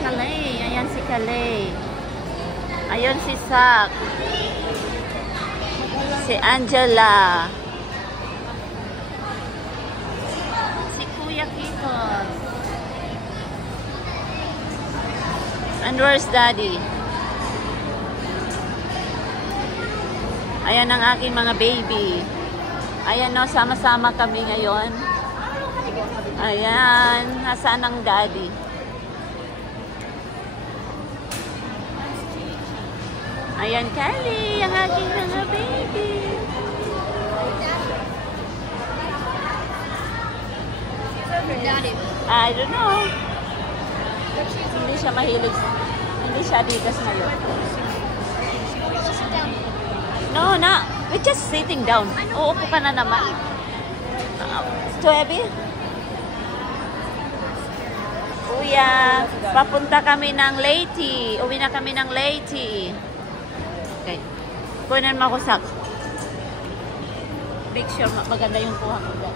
Kalay. Ayan si Kalay. Ayan si Sak. Si Angela. Si Kuya Kikos. And where's Daddy? Ayan ang aking mga baby. Ayan no, sama-sama kami ngayon. Ayan, nasaan ang Daddy? Ayan, Kali, ang aking mga baby. Daddy. I don't know. Hindi siya mahilig. Hindi siya adidas ngayon. No, na. We're just sitting down. Uupo ka na naman. It's too heavy? Kuya, papunta kami ng Leyte. Uwi na kami ng Leyte. Okay. Kunin mo ako, Sak. Make sure maganda yung kuha ko dyan.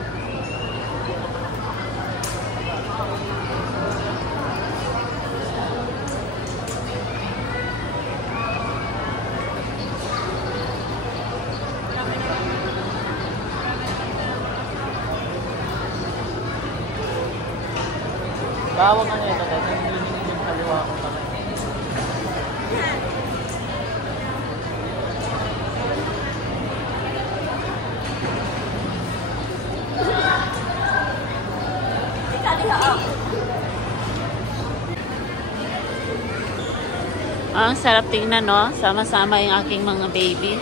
Bawang ano ito kasi hindi yung kaliwa ko pala. Ang sarap tingnan, no? Sama-sama yung aking mga baby.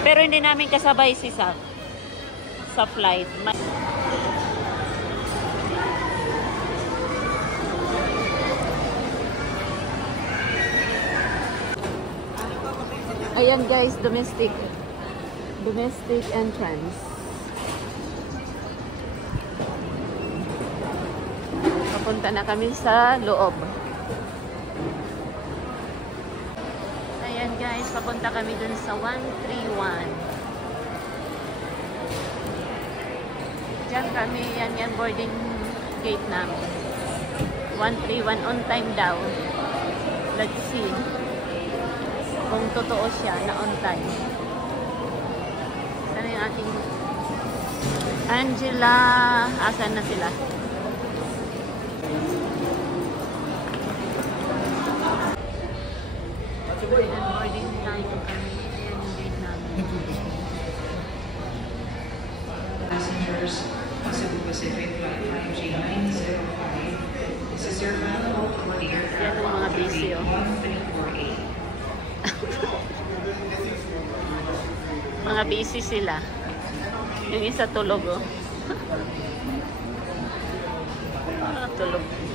Pero hindi namin kasabay si Sak sa flight. Ayan guys, domestic entrance. Papunta na kami sa loob. Ayan guys, papunta kami dun sa 131. Diyan kami, yan boarding gate namin. 131 on time daw. Let's see kung totoo siya na on time. Sana yung ating Angela. Asan na sila? Boarding time kami. Ayan yung gate namin. Passengers, Cebu Pacific Flight 5G905. This is your final hold for the aircraft Yan ang mga busy, oh. 1348. Mga busy sila. Yung isa tulog, oh. Tulog.